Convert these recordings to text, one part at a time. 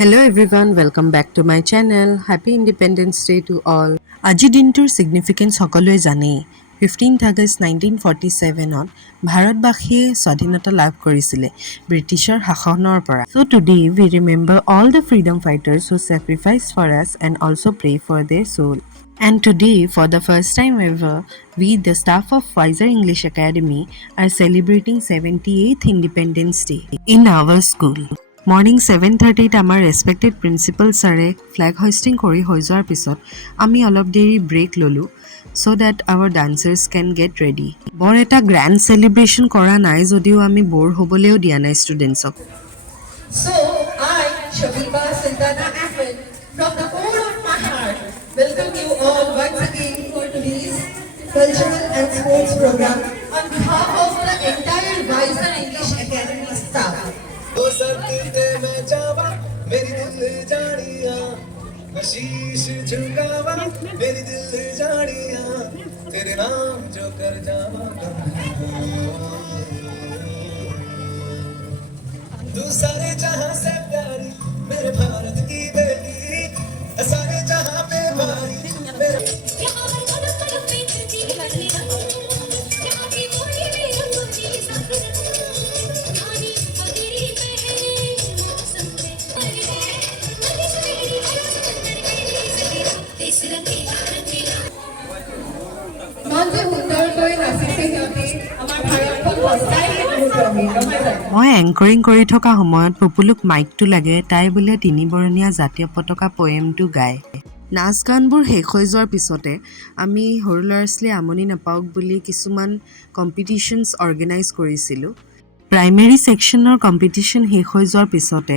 Hello everyone, welcome back to my channel. Happy Independence Day to all. আজি দিনটোৰ significance সকলোৱে জানেই। 15th August 1947ত ভাৰতবাসীয়ে স্বাধীনতা লাভ কৰিছিলে ব্ৰিটিছৰ শাসনৰ পৰা। So today we remember all the freedom fighters who sacrificed for us and also pray for their soul. And today, for the first time ever, we, the staff of Pfizer English Academy, are celebrating 78th Independence Day in our school. Morning 7:30ত আমাৰ respected principal ছাৰে flag hoisting কৰি হৈ যোৱাৰ পিছত আমি অলপ দেৰি ব্ৰেক ল'লোঁ so' that our dancers can get ready. বৰ এটা গ্ৰেণ্ড চেলিব্ৰেশ্যন কৰা নাই যদিও আমি ব'ৰ হ'বলৈও দিয়া নাই ষ্টুডেণ্টছক। So, I, Shabiba Sildana Ahmed, from the core of my heart, welcome you all once again for today's cultural and sports program on behalf of the entire Pfizer English Academy staff. ओ सरते मैं जावा मेरी दिल जानिया मैं शीश झुकावा मेरी दिल जानिया तेरे नाम जो कर जावा तू सारे जहां से प्यारी मेरे भारत की बेटी सारे जहां पे भारी मेरे মঞ্চে সুন্দৰকৈ নাচিছে সিহঁতে আমাৰ ভাৰতখন সঁচাই বহুত ৰঙীন নহয় জানো? মই এংকৰিং কৰি থকা সময়ত পপুলুক মাইকটো লাগে, তাই বোলে তিনিবৰণীয়া জাতীয় পতাকা পয়েমটো গায়। নাচ গানবোৰ শেষ হৈ যোৱাৰ পিছতে আমি সৰু ল'ৰা ছোৱালীয়ে আমনি নাপাওক বুলি কিছুমান কম্পিটিশ্যনছ অৰ্গেনাইজ কৰিছিলোঁ। প্ৰাইমেৰী ছেকশ্যনৰ কম্পিটিশ্যন শেষ হৈ যোৱাৰ পিছতে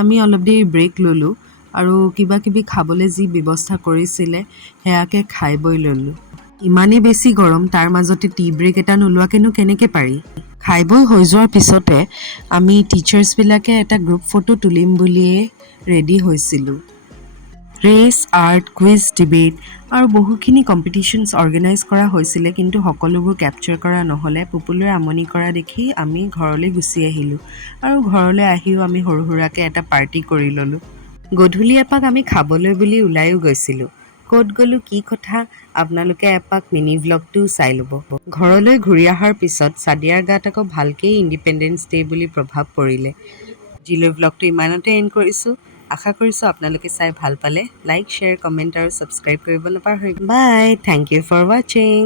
আমি অলপ দেৰি ব্ৰেক ল'লোঁ আৰু কিবা কিবি খাবলৈ যি ব্যৱস্থা কৰিছিলে সেয়াকে খাই বৈ ল'লোঁ। ইমানেই বেছি গৰম, তাৰ মাজতে টি ব্ৰেক এটা নোলোৱাকেনো কেনেকৈ পাৰি। খাই বৈ হৈ যোৱাৰ পিছতে আমি টিচাৰ্ছবিলাকে এটা গ্ৰুপ ফটো তুলিম বুলিয়ে ৰেডি হৈছিলোঁ। ৰেচ, আৰ্ট, কুইজ, ডিবেট আৰু বহুখিনি কম্পিটিশ্যনছ অৰ্গেনাইজ কৰা হৈছিলে, কিন্তু সকলোবোৰ কেপচাৰ কৰা নহ'লে। পপুলৰে আমনি কৰা দেখি আমি ঘৰলৈ গুচি আহিলোঁ আৰু ঘৰলৈ আহিও আমি সৰু সুৰাকৈ এটা পাৰ্টি কৰি ল'লোঁ। গধূলি এপাক আমি খাবলৈ বুলি ওলাইও গৈছিলোঁ। ক'ত গ'লোঁ কি কথা আপোনালোকে এপাক মিনি ভ্লগটোও চাই ল'ব। ঘৰলৈ ঘূৰি অহাৰ পিছত ছাদিয়াৰ গাত আকৌ ভালকেই ইণ্ডিপেণ্ডেঞ্চ ডে বুলি প্ৰভাৱ পৰিলে। আজিলৈ ভ্লগটো ইমানতে এণ্ড কৰিছোঁ। আশা কৰিছোঁ আপোনালোকে চাই ভাল পালে। লাইক, শ্বেয়াৰ, কমেণ্ট আৰু ছাবস্ক্ৰাইব কৰিব নাপাহৰিব। বাই, থেংক ইউ ফৰ ৱাচিং।